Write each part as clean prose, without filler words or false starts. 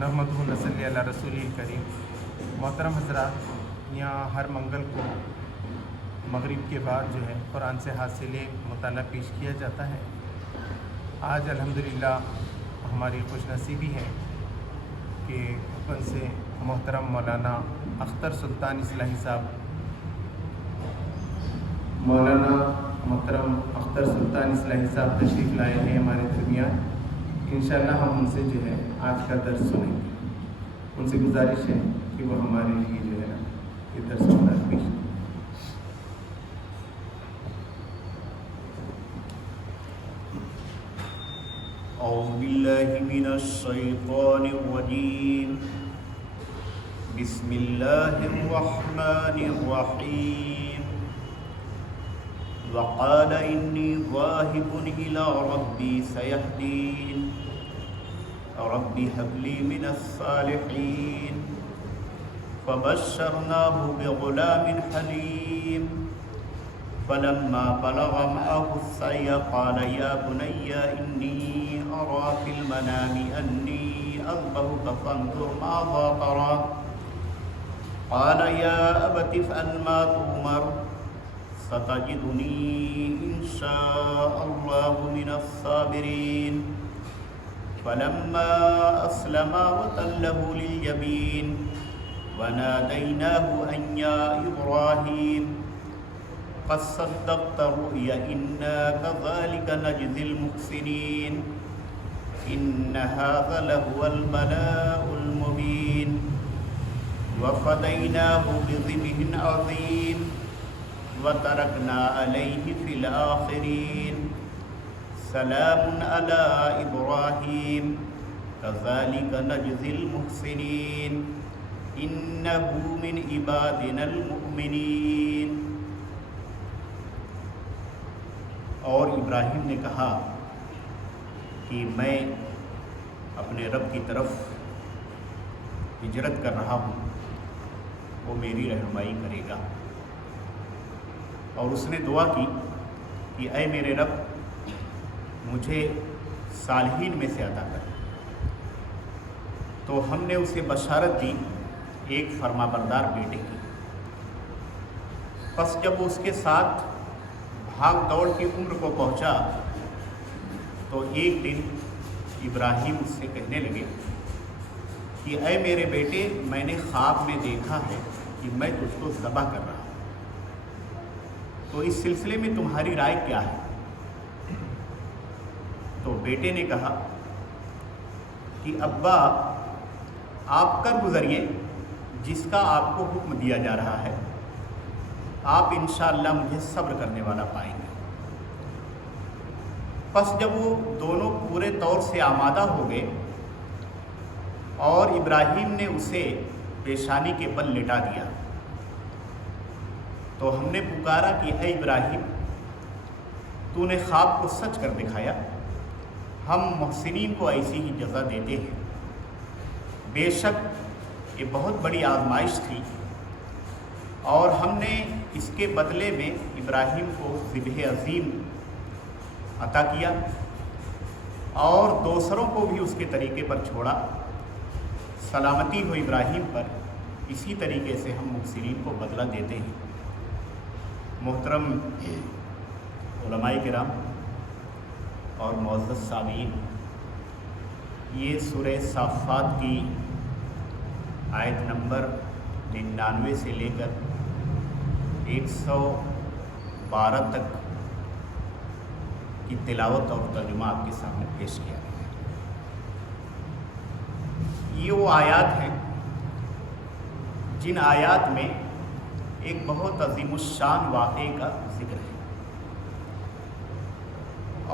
نحمدہ نصلی علی رسول کریم۔ محترم حضرات، یہاں ہر منگل کو مغرب کے بعد جو ہے قرآن سے حاصل مطالعہ پیش کیا جاتا ہے۔ آج الحمدللہ ہماری خوش نصیبی ہے کہ اوپن سے محترم مولانا اختر سلطان اصلاحی صاحب تشریف لائے ہیں ہمارے درمیان۔ انشاءاللہ ہم ان سے جو ہے آج کا درس سنیں گے۔ ان سے گزارش ہے کہ وہ ہمارے لیے جو ہے نا یہ درس مبارک پیش کریں۔ اعوذ باللہ من الشیطان الرجیم، بسم اللہ الرحمن الرحیم۔ وقال انی ذاہب الی ربی سیہدین، رب هب لی من الصالحین، فبشرناہ بغلام حلیم۔ فلما بلغ معه السعي قال يا بني إني أرى في المنام أني أذبحك فانظر ماذا ترى؟ قال يا أبت افعل ما تؤمر، ستجدني إن شاء الله من الصابرين۔ فلما أسلما وتله للجبين وناديناه أن يا إبراهيم قد صدقت الرؤيا إنا كذلك نجزي المحسنين، إن هذا لهو البلاء المبين۔ وفديناه بذبح عظيم وتركنا عليه في الآخرين، سلام على إبراهيم كذلك نجزي المحسنين، إنه من عبادنا المؤمنين۔ اور ابراہیم نے کہا کہ میں اپنے رب کی طرف ہجرت کر رہا ہوں، وہ میری رہنمائی کرے گا۔ اور اس نے دعا کی کہ اے میرے رب، مجھے صالحین میں سے عطا کر۔ تو ہم نے اسے بشارت دی ایک فرمانبردار بیٹے کی۔ پس جب اس کے ساتھ بھاگ دوڑ کی عمر کو پہنچا تو ایک دن ابراہیم اس سے کہنے لگے کہ اے میرے بیٹے، میں نے خواب میں دیکھا ہے کہ میں تجھ کو ذبح کر رہا ہوں، تو اس سلسلے میں تمہاری رائے کیا ہے؟ تو بیٹے نے کہا کہ ابا، آپ کر گزریے جس کا آپ کو حکم دیا جا رہا ہے، آپ انشاءاللہ مجھے صبر کرنے والا پائیں گے۔ پس جب وہ دونوں پورے طور سے آمادہ ہو گئے اور ابراہیم نے اسے پیشانی کے بل لٹا دیا، تو ہم نے پکارا کہ اے ابراہیم، تو نے خواب کو سچ کر دکھایا، ہم محسنین کو ایسی ہی جزا دیتے ہیں۔ بے شک یہ بہت بڑی آزمائش تھی، اور ہم نے اس کے بدلے میں ابراہیم کو ذبح عظیم عطا کیا، اور دوسروں کو بھی اس کے طریقے پر چھوڑا۔ سلامتی ہو ابراہیم پر، اسی طریقے سے ہم محسنین کو بدلہ دیتے ہیں۔ محترم علماء کرام اور معزز سامعین، یہ سورہ صافات کی آیت نمبر 99 سے لے کر 112 تک کی تلاوت اور ترجمہ آپ کے سامنے پیش کیا گیا ہے۔ یہ وہ آیات ہیں جن آیات میں ایک بہت عظیم الشان واقعے کا ذکر ہے،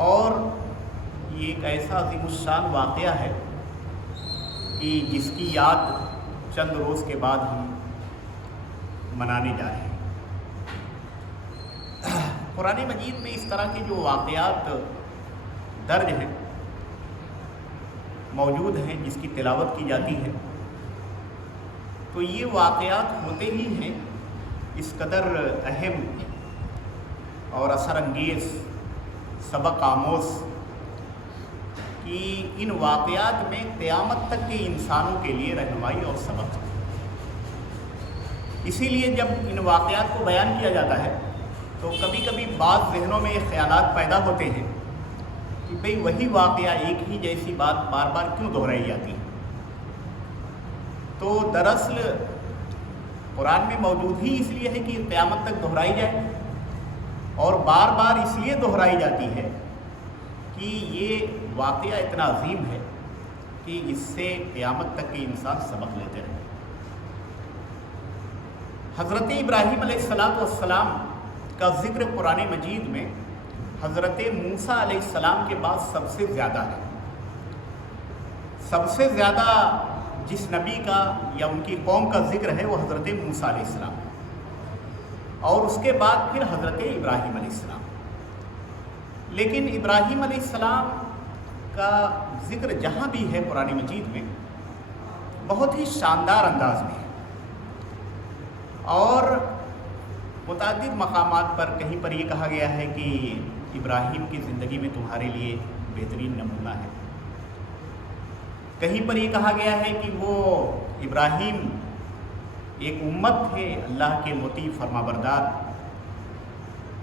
اور یہ ایک ایسا عظیم الشان واقعہ ہے کہ جس کی یاد چند روز کے بعد ہم منانے جا رہے ہیں۔ قرآن مجید میں اس طرح کے جو واقعات درج ہیں، موجود ہیں، جس کی تلاوت کی جاتی ہے، تو یہ واقعات ہوتے ہی ہیں اس قدر اہم اور اثر انگیز، سبق آموز کہ ان واقعات میں قیامت تک کے انسانوں کے لیے رہنمائی اور سبق ہے۔ اسی لیے جب ان واقعات کو بیان کیا جاتا ہے تو کبھی کبھی بعض ذہنوں میں یہ خیالات پیدا ہوتے ہیں کہ بھئی وہی واقعہ ایک ہی جیسی بات بار بار کیوں دہرائی جاتی ہے۔ تو دراصل قرآن میں موجود ہی اس لیے ہے کہ قیامت تک دہرائی جائے، اور بار بار اس لیے دہرائی جاتی ہے کہ یہ واقعہ اتنا عظیم ہے کہ اس سے قیامت تک کے انسان سبق لیتے رہیں۔ حضرت ابراہیم علیہ السلام کا ذکر قرآن مجید میں حضرت موسیٰ علیہ السلام کے بعد سب سے زیادہ ہے۔ سب سے زیادہ جس نبی کا یا ان کی قوم کا ذکر ہے وہ حضرت موسیٰ علیہ السلام ہے، اور اس کے بعد پھر حضرت ابراہیم علیہ السلام۔ لیکن ابراہیم علیہ السلام کا ذکر جہاں بھی ہے قرآن مجید میں بہت ہی شاندار انداز میں ہے، اور متعدد مقامات پر کہیں پر یہ کہا گیا ہے کہ ابراہیم کی زندگی میں تمہارے لیے بہترین نمونہ ہے، کہیں پر یہ کہا گیا ہے کہ وہ ابراہیم ایک امت تھے اللہ کے مطیع فرما بردار،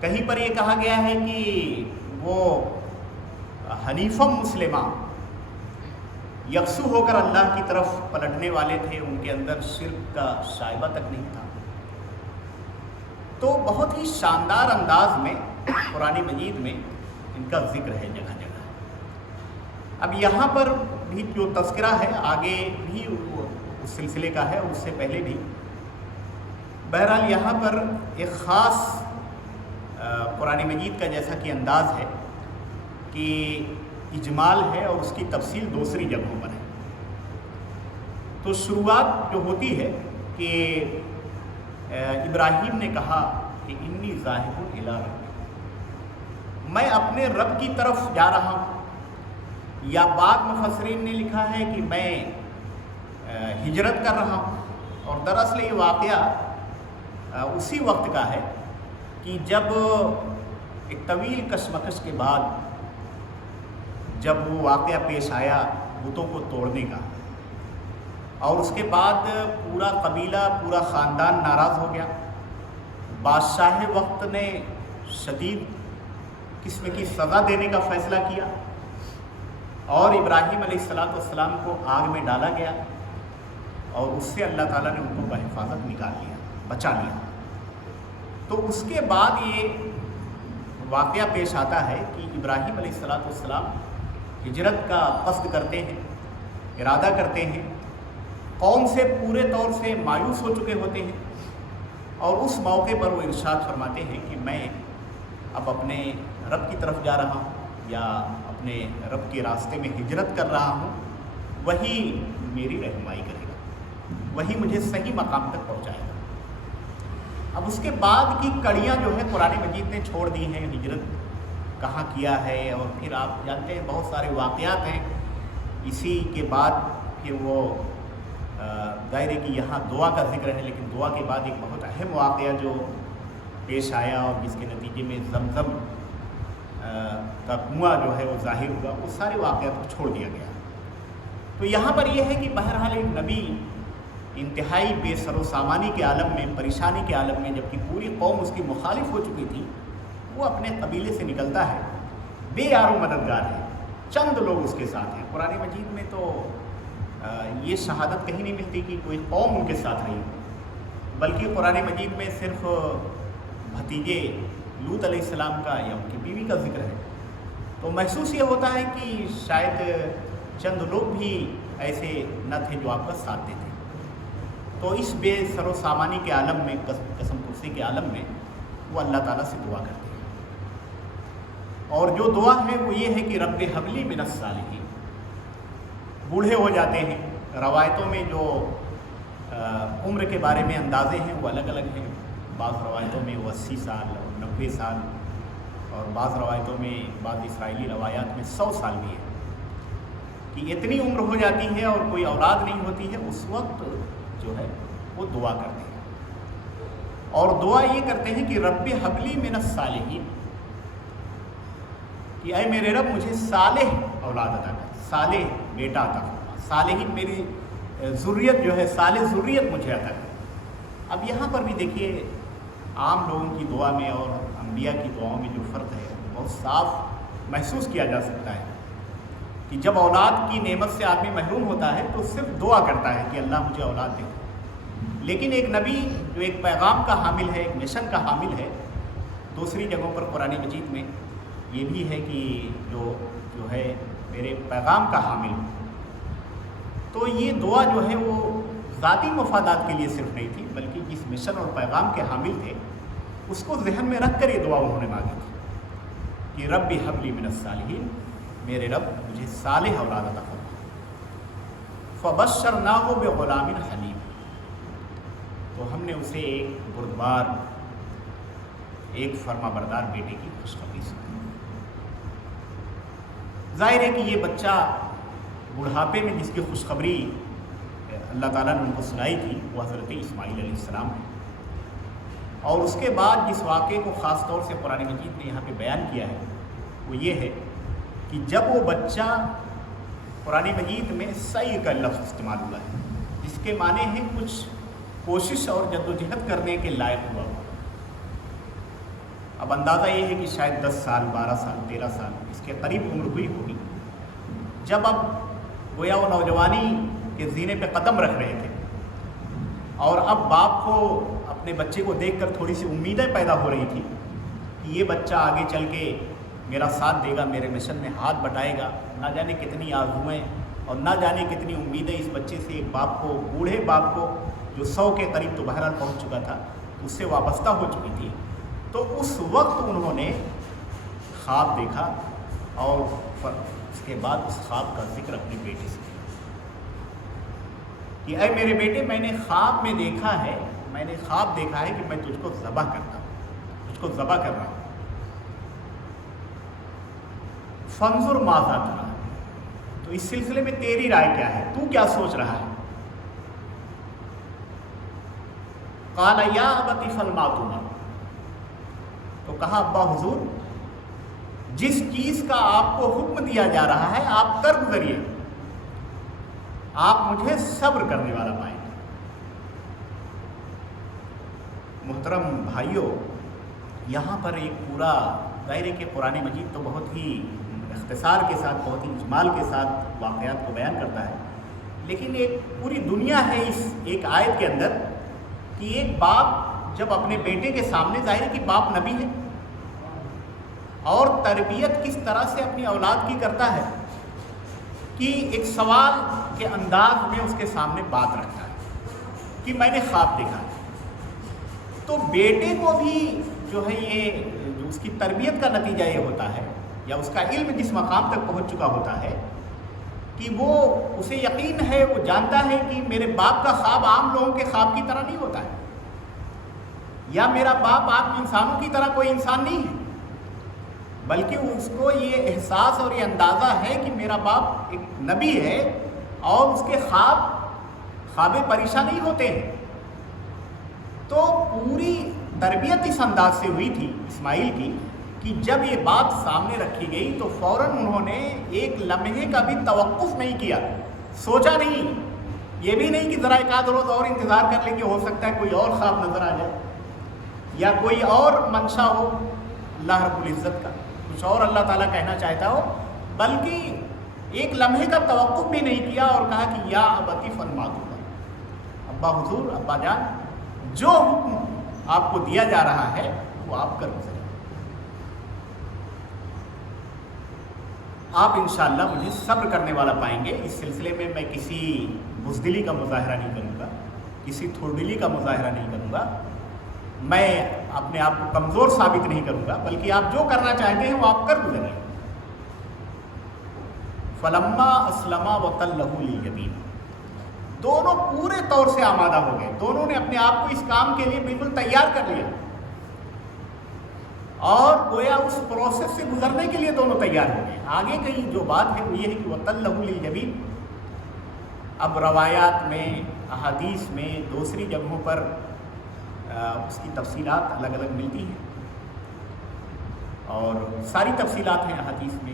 کہیں پر یہ کہا گیا ہے کہ وہ حنیفم مسلمہ یکسو ہو کر اللہ کی طرف پلٹنے والے تھے، ان کے اندر شرک کا شائبہ تک نہیں تھا۔ تو بہت ہی شاندار انداز میں قرآن مجید میں ان کا ذکر ہے جگہ جگہ۔ اب یہاں پر بھی جو تذکرہ ہے آگے بھی اس سلسلے کا ہے اور اس سے پہلے بھی، بہرحال یہاں پر ایک خاص قرآن مجید کا جیسا کہ انداز ہے کہ اجمال ہے اور اس کی تفصیل دوسری جگہوں پر ہے۔ تو شروعات جو ہوتی ہے کہ ابراہیم نے کہا کہ انی ذاہب الی ربی، میں اپنے رب کی طرف جا رہا ہوں، یا بعض مفسرین نے لکھا ہے کہ میں ہجرت کر رہا ہوں۔ اور دراصل یہ واقعہ اسی وقت کا ہے کہ جب ایک طویل کشمکش کے بعد جب وہ واقعہ پیش آیا بتوں کو توڑنے کا، اور اس کے بعد پورا قبیلہ پورا خاندان ناراض ہو گیا، بادشاہ وقت نے شدید قسم کی سزا دینے کا فیصلہ کیا، اور ابراہیم علیہ السلام کو آگ میں ڈالا گیا، اور اس سے اللہ تعالیٰ نے ان کو بحفاظت نکال لیا، بچا لیا۔ تو اس کے بعد یہ واقعہ پیش آتا ہے کہ ابراہیم علیہ السلام ہجرت کا قصد کرتے ہیں، ارادہ کرتے ہیں، قوم سے پورے طور سے مایوس ہو چکے ہوتے ہیں، اور اس موقع پر وہ ارشاد فرماتے ہیں کہ میں اب اپنے رب کی طرف جا رہا ہوں، یا اپنے رب کے راستے میں ہجرت کر رہا ہوں، وہی میری رہنمائی کرے گا، وہی مجھے صحیح مقام تک پہنچائے گا۔ اب اس کے بعد کی کڑیاں جو ہے قرآن مجید نے چھوڑ دی ہیں، ہجرت کہاں کیا ہے، اور پھر آپ جانتے ہیں بہت سارے واقعات ہیں۔ اسی کے بعد پھر وہ ظاہر ہے کہ یہاں دعا کا ذکر ہے، لیکن دعا کے بعد ایک بہت اہم واقعہ جو پیش آیا اور جس کے نتیجے میں زمزم کا کنواں جو ہے وہ ظاہر ہوا، وہ سارے واقعات کو چھوڑ دیا گیا۔ تو یہاں پر یہ ہے کہ بہرحال ایک نبی انتہائی بے سر و سامانی کے عالم میں، پریشانی کے عالم میں، جبکہ پوری قوم اس کی مخالف ہو چکی تھی، وہ اپنے قبیلے سے نکلتا ہے، بے یار و مددگار ہے، چند لوگ اس کے ساتھ ہیں۔ قرآن مجید میں تو یہ شہادت کہیں نہیں ملتی کہ کوئی قوم ان کے ساتھ رہی، بلکہ قرآن مجید میں صرف بھتیجے لوط علیہ السلام کا یا ان کی بیوی کا ذکر ہے۔ تو محسوس یہ ہوتا ہے کہ شاید چند لوگ بھی ایسے نہ تھے جو آپ کا ساتھ دیتے۔ تو اس بے سر و سامانی کے عالم میں، قسم پرسی کے عالم میں، وہ اللہ تعالیٰ سے دعا کرتے ہیں، اور جو دعا ہے وہ یہ ہے کہ رب حبلی من الصالحین۔ بوڑھے ہو جاتے ہیں، روایتوں میں جو عمر کے بارے میں اندازے ہیں وہ الگ الگ ہیں، بعض روایتوں میں وہ 80 سال اور 90 سال، اور بعض روایتوں میں، بعض اسرائیلی روایات میں 100 سال بھی ہے، کہ اتنی عمر ہو جاتی ہے اور کوئی اولاد نہیں ہوتی ہے، اس وقت جو ہے وہ دعا کرتے ہیں، اور دعا یہ کرتے ہیں کہ رب حبلی من الصالحین، کہ اے میرے رب مجھے صالح اولاد عطا کر، صالح بیٹا عطا فرما، صالحین میری ذریت جو ہے صالح ذریت مجھے عطا کر۔ اب یہاں پر بھی دیکھیے عام لوگوں کی دعا میں اور انبیاء کی دعاؤں میں جو فرق ہے بہت صاف محسوس کیا جا سکتا ہے کہ جب اولاد کی نعمت سے آدمی محروم ہوتا ہے تو صرف دعا کرتا ہے کہ اللہ مجھے اولاد دے، لیکن ایک نبی جو ایک پیغام کا حامل ہے، ایک مشن کا حامل ہے، دوسری جگہوں پر قرآن مجید میں یہ بھی ہے کہ جو ہے میرے پیغام کا حامل ہو، تو یہ دعا جو ہے وہ ذاتی مفادات کے لیے صرف نہیں تھی بلکہ جس مشن اور پیغام کے حامل تھے اس کو ذہن میں رکھ کر یہ دعا انہوں نے مانگی تھی کہ رب حب لی من الصالحین، میرے رب مجھے صالح اولاد عطا فرما۔ فبشرناہ بغلام حلیم، تو ہم نے اسے ایک بردبار، ایک فرما بردار بیٹے کی خوشخبری سنائی۔ ظاہر ہے کہ یہ بچہ بڑھاپے میں جس کی خوشخبری اللہ تعالیٰ نے ان کو سنائی تھی وہ حضرت اسماعیل علیہ السلام ہے، اور اس کے بعد جس واقعے کو خاص طور سے قرآن مجید نے یہاں پہ بیان کیا ہے وہ یہ ہے کہ جب وہ بچہ، قرآن مجید میں سعی کا لفظ استعمال ہوا ہے جس کے معنی ہے کچھ کوشش اور جدوجہد کرنے کے لائق ہوا۔ اب اندازہ یہ ہے کہ شاید 10 سال 12 سال 13 سال اس کے قریب عمر ہوئی ہوگی جب اب گویا وہ نوجوانی کے زینے پہ قدم رکھ رہے تھے، اور اب باپ کو اپنے بچے کو دیکھ کر تھوڑی سی امیدیں پیدا ہو رہی تھی کہ یہ بچہ آگے چل کے میرا ساتھ دے گا، میرے مشن میں ہاتھ بٹائے گا۔ نہ جانے کتنی آرزوئیں اور نہ جانے کتنی امیدیں اس بچے سے ایک باپ کو، بوڑھے باپ کو جو 100 کے قریب تو بہرحال پہنچ چکا تھا، اس سے وابستہ ہو چکی تھی۔ تو اس وقت انہوں نے خواب دیکھا اور اس کے بعد اس خواب کا ذکر اپنے بیٹے سے کیا کہ اے میرے بیٹے، میں نے خواب میں دیکھا ہے، میں نے خواب دیکھا ہے کہ میں تجھ کو ذبح کرتا ہوں، تجھ کو ذبح کر رہا ہوں۔ فانظر ماذا ترى، تو اس سلسلے میں تیری رائے کیا ہے، تو کیا سوچ رہا ہے؟ قال یا ابت افعل ما تؤمر، تو کہا ابا حضور جس چیز کا آپ کو حکم دیا جا رہا ہے آپ کر گزریے، آپ مجھے صبر کرنے والا پائیں گے۔ محترم بھائیوں، یہاں پر ایک پورا دائرے کے قرآن مجید تو بہت ہی اختصار کے ساتھ، بہت ہی اجمال کے ساتھ واقعات کو بیان کرتا ہے، لیکن ایک پوری دنیا ہے اس ایک آیت کے اندر کہ ایک باپ جب اپنے بیٹے کے سامنے، ظاہر ہے کہ باپ نبی ہے اور تربیت کس طرح سے اپنی اولاد کی کرتا ہے کہ ایک سوال کے انداز میں اس کے سامنے بات رکھتا ہے کہ میں نے خواب دیکھا ہے۔ تو بیٹے کو بھی جو ہے یہ جو اس کی تربیت کا نتیجہ یہ ہوتا ہے، یا اس کا علم جس مقام تک پہنچ چکا ہوتا ہے کہ وہ اسے یقین ہے، وہ جانتا ہے کہ میرے باپ کا خواب عام لوگوں کے خواب کی طرح نہیں ہوتا ہے، یا میرا باپ عام انسانوں کی طرح کوئی انسان نہیں ہے، بلکہ اس کو یہ احساس اور یہ اندازہ ہے کہ میرا باپ ایک نبی ہے اور اس کے خواب پریشان نہیں ہوتے ہیں۔ تو پوری تربیت اس انداز سے ہوئی تھی اسماعیل کی کہ جب یہ بات سامنے رکھی گئی تو فوراً انہوں نے ایک لمحے کا بھی توقف نہیں کیا، سوچا نہیں، یہ بھی نہیں کہ ذرا ایک آدھ روز اور انتظار کر لیں کہ ہو سکتا ہے کوئی اور خواب نظر آ جائے یا کوئی اور منشا ہو اللہ رب العزت کا، کچھ اور اللہ تعالیٰ کہنا چاہتا ہو، بلکہ ایک لمحے کا توقف بھی نہیں کیا اور کہا کہ یا ابت افعل ما تؤمر، ابا حضور، ابا جان، جو حکم آپ کو دیا جا رہا ہے وہ آپ کر گزریں، آپ انشاءاللہ مجھے صبر کرنے والا پائیں گے۔ اس سلسلے میں میں کسی بزدلی کا مظاہرہ نہیں کروں گا، کسی تھوڑدلی کا مظاہرہ نہیں کروں گا، میں اپنے آپ کو کمزور ثابت نہیں کروں گا، بلکہ آپ جو کرنا چاہتے ہیں وہ آپ کر گزریں۔ فلما اسلما وتلہ للجبین، دونوں پورے طور سے آمادہ ہو گئے، دونوں نے اپنے آپ کو اس کام کے لیے بالکل تیار کر لیا اور گویا اس پروسیس سے گزرنے کے لیے دونوں تیار ہو گئے۔ آگے کی جو بات ہے وہ یہ ہے کہ وتلہ للجبین، اب روایات میں، احادیث میں، دوسری جگہوں پر اس کی تفصیلات الگ الگ ملتی ہیں، اور ساری تفصیلات ہیں احادیث میں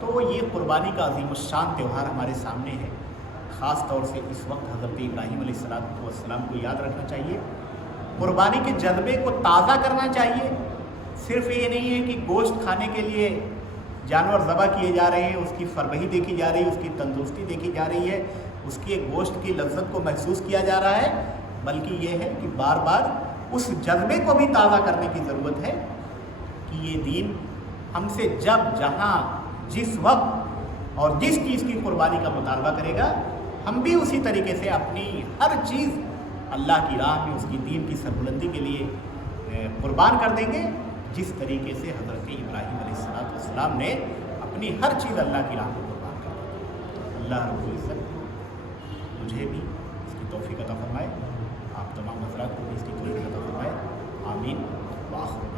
تو یہ قربانی کا عظیم الشان تہوار ہمارے سامنے ہے. خاص طور سے اس وقت حضرت ابراہیم علیہ السلام کو یاد رکھنا چاہیے. قربانی کے جذبے کو تازہ کرنا چاہیے. صرف یہ نہیں ہے کہ گوشت کھانے کے لیے جانور ذبح کیے جا رہے ہیں، اس کی فربہی دیکھی جا رہی ہے، اس کی تندرستی دیکھی جا رہی ہے، اس کی گوشت کی لذت کو محسوس کیا جا رہا ہے، بلکہ یہ ہے کہ بار بار اس جذبے کو بھی تازہ کرنے کی ضرورت ہے کہ یہ دین ہم سے جب جہاں جس وقت اور جس چیز کی قربانی کا مطالبہ کرے گا، ہم بھی اسی طریقے سے اپنی ہر چیز اللہ کی راہ میں اس کی دین کی سربلندی کے لیے قربان کر دیں گے، جس طریقے سے حضرت ابراہیم علیہ السلام نے اپنی ہر چیز اللہ کی راہ میں قربان کر دی. اللہ رب العزت مجھے بھی اس کی توفیق عطا فرمائے، آپ تمام حضرات کو بھی اس کی توفیق عطا فرمائے. آمین. وآخر